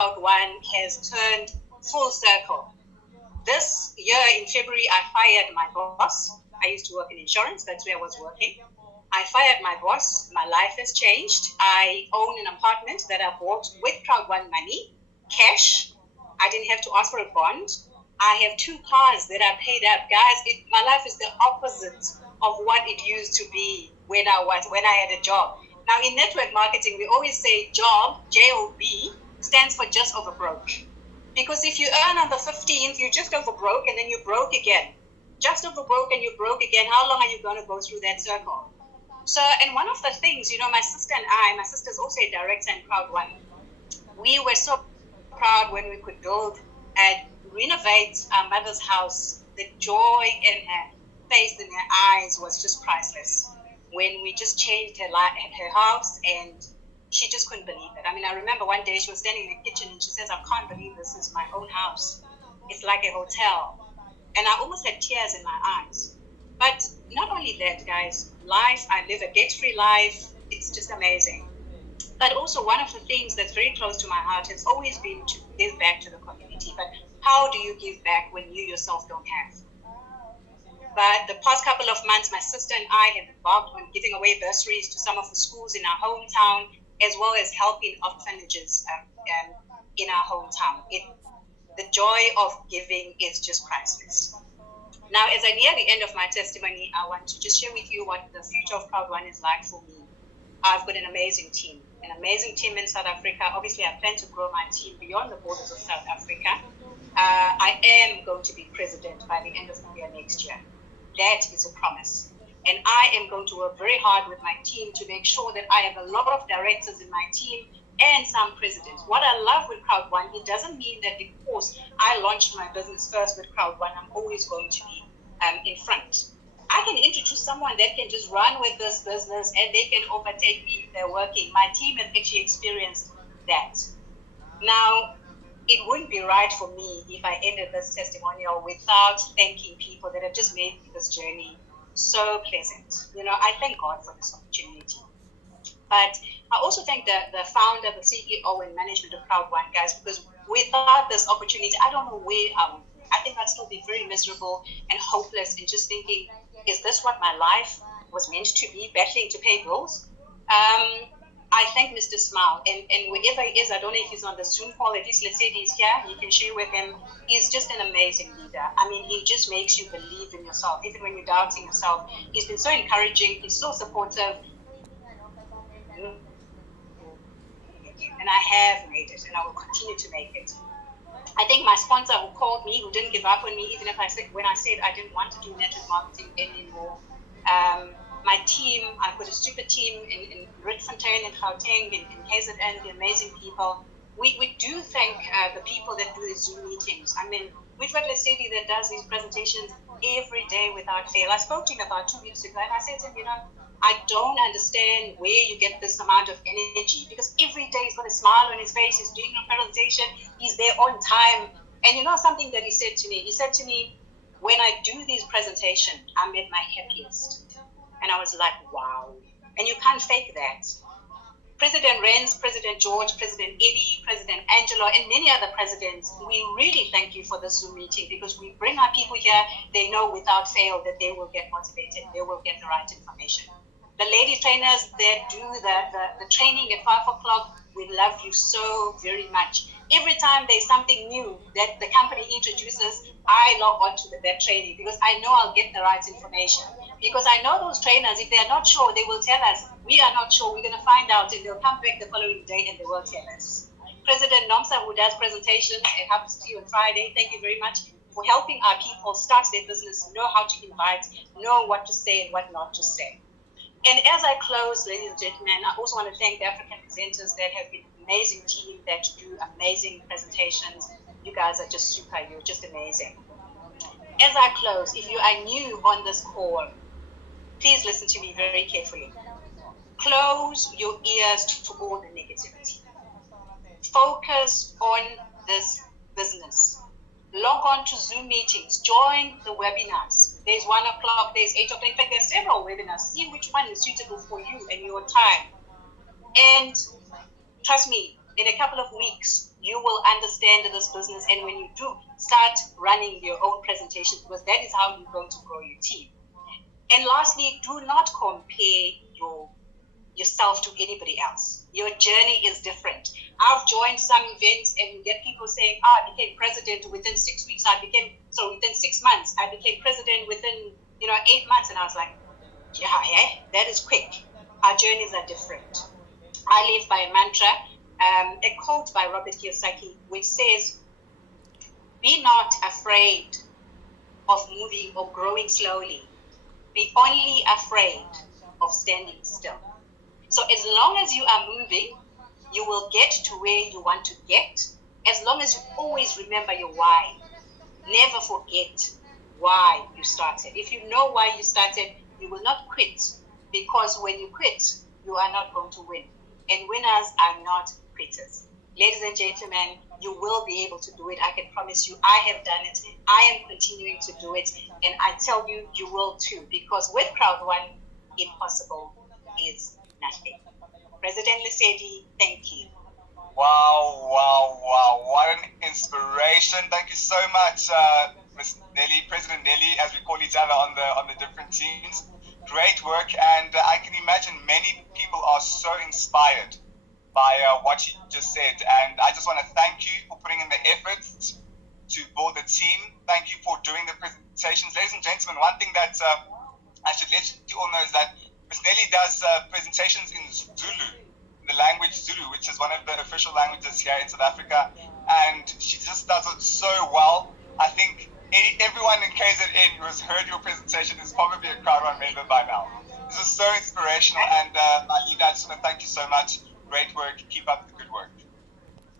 Crowd One has turned full circle. This year in February, I fired my boss. I used to work in insurance, that's where I was working. I fired my boss. My life has changed. I own an apartment that I bought with Crowd One money, cash. I didn't have to ask for a bond. I have 2 cars that I paid up. Guys, my life is the opposite of what it used to be when I had a job. Now in network marketing, we always say job, J-O-B, stands for just over broke. Because if you earn on the 15th, you're just over broke and then you're broke again. Just over broke and you're broke again. How long are you going to go through that circle? So, and one of the things, my sister and my sister's also a director in Crowd One. We were so proud when we could build and renovate our mother's house. The joy in her face and her eyes was just priceless. When we just changed her house, and she just couldn't believe it. I mean, I remember one day she was standing in the kitchen and she says, "I can't believe this is my own house. It's like a hotel." And I almost had tears in my eyes. But not only that, guys, life, I live a debt-free life. It's just amazing. But also one of the things that's very close to my heart has always been to give back to the community. But how do you give back when you yourself don't have? But the past couple of months, my sister and I have embarked on giving away bursaries to some of the schools in our hometown, as well as helping orphanages in our hometown. The joy of giving is just priceless. Now, as I near the end of my testimony, I want to just share with you what the future of Crowd One is like for me. I've got an amazing team in South Africa. Obviously, I plan to grow my team beyond the borders of South Africa. I am going to be president by the end of the year next year. That is a promise. And I am going to work very hard with my team to make sure that I have a lot of directors in my team and some presidents. What I love with Crowd One, it doesn't mean that because I launched my business first with Crowd One, I'm always going to be in front. I can introduce someone that can just run with this business and they can overtake me if they're working. My team has actually experienced that. Now, it wouldn't be right for me if I ended this testimonial without thanking people that have just made this journey so pleasant. I thank God for this opportunity. But I also thank the founder, the CEO, and management of Crowd One, guys, because without this opportunity, I don't know where I would be. I think I'd still be very miserable and hopeless and just thinking, is this what my life was meant to be, battling to pay bills? I thank Mr. Smile, and wherever he is, I don't know if he's on the Zoom call, at least let's say he's here, you can share with him. He's just an amazing leader. I mean, he just makes you believe in yourself, even when you're doubting yourself. He's been so encouraging, he's so supportive. And I have made it, and I will continue to make it. I think my sponsor who called me, who didn't give up on me, even if when I said I didn't want to do network marketing anymore. My team, I've got a super team in Rietfontein, in Gauteng, in KZN, the amazing people. We do thank the people that do the Zoom meetings. I mean, we've got Lesedi that does these presentations every day without fail. I spoke to him about 2 weeks ago, and I said to him, I don't understand where you get this amount of energy, because every day he's got a smile on his face, he's doing a presentation, he's there on time. And something that he said to me? He said to me, when I do these presentations, I'm at my happiest. And I was like, wow. And you can't fake that. President Renz, President George, President Eddie, President Angelo, and many other presidents, we really thank you for this Zoom meeting, because we bring our people here, they know without fail that they will get motivated, they will get the right information. The lady trainers that do the training at 5 o'clock, we love you so very much. Every time there's something new that the company introduces, I log on to that training, because I know I'll get the right information. Because I know those trainers, if they're not sure, they will tell us, we are not sure, we're going to find out, and they'll come back the following day and they will tell us. President Nomsa, who does presentations, it happens to you on Friday, thank you very much for helping our people start their business, know how to invite, know what to say and what not to say. And as I close, ladies and gentlemen, I also want to thank the African presenters that have been an amazing team that do amazing presentations. You guys are just super, you're just amazing. As I close, if you are new on this call, please listen to me very carefully. Close your ears to all the negativity. Focus on this business. Log on to Zoom meetings. Join the webinars. There's 1 o'clock, there's 8 o'clock. In fact, there's several webinars. See which one is suitable for you and your time. And trust me, In a couple of weeks, you will understand this business. And when you do, start running your own presentations, because that is how you're going to grow your team. And lastly, do not compare yourself to anybody else. Your journey is different. I've joined some events and you get people saying, I became president within 6 weeks. Within 6 months, I became president within 8 months. And I was like, yeah, that is quick. Our journeys are different. I live by a mantra, a quote by Robert Kiyosaki, which says, be not afraid of moving or growing slowly. Be only afraid of standing still. So as long as you are moving, you will get to where you want to get. As long as you always remember your why. Never forget why you started. If you know why you started, you will not quit. Because when you quit, you are not going to win. And winners are not quitters. Ladies and gentlemen, you will be able to do it. I can promise you, I have done it. I am continuing to do it. And I tell you, you will too. Because with Crowd One, impossible is nothing. President Lesedi, thank you. Wow. What an inspiration. Thank you so much, Ms. Nelly, President Nelly, as we call each other on the different teams. Great work. And I can imagine many people are so inspired by what you just said. And I just want to thank you for putting in the effort to build the team. Thank you for doing the presentations. Ladies and gentlemen, one thing that I should let you all know is that Ms. Nelly does presentations in Zulu, the language Zulu, which is one of the official languages here in South Africa. And she just does it so well. I think everyone in KZN who has heard your presentation is probably a Crowd One member by now. This is so inspirational. And Alida, I just want to thank you so much. Great work. Keep up the good work.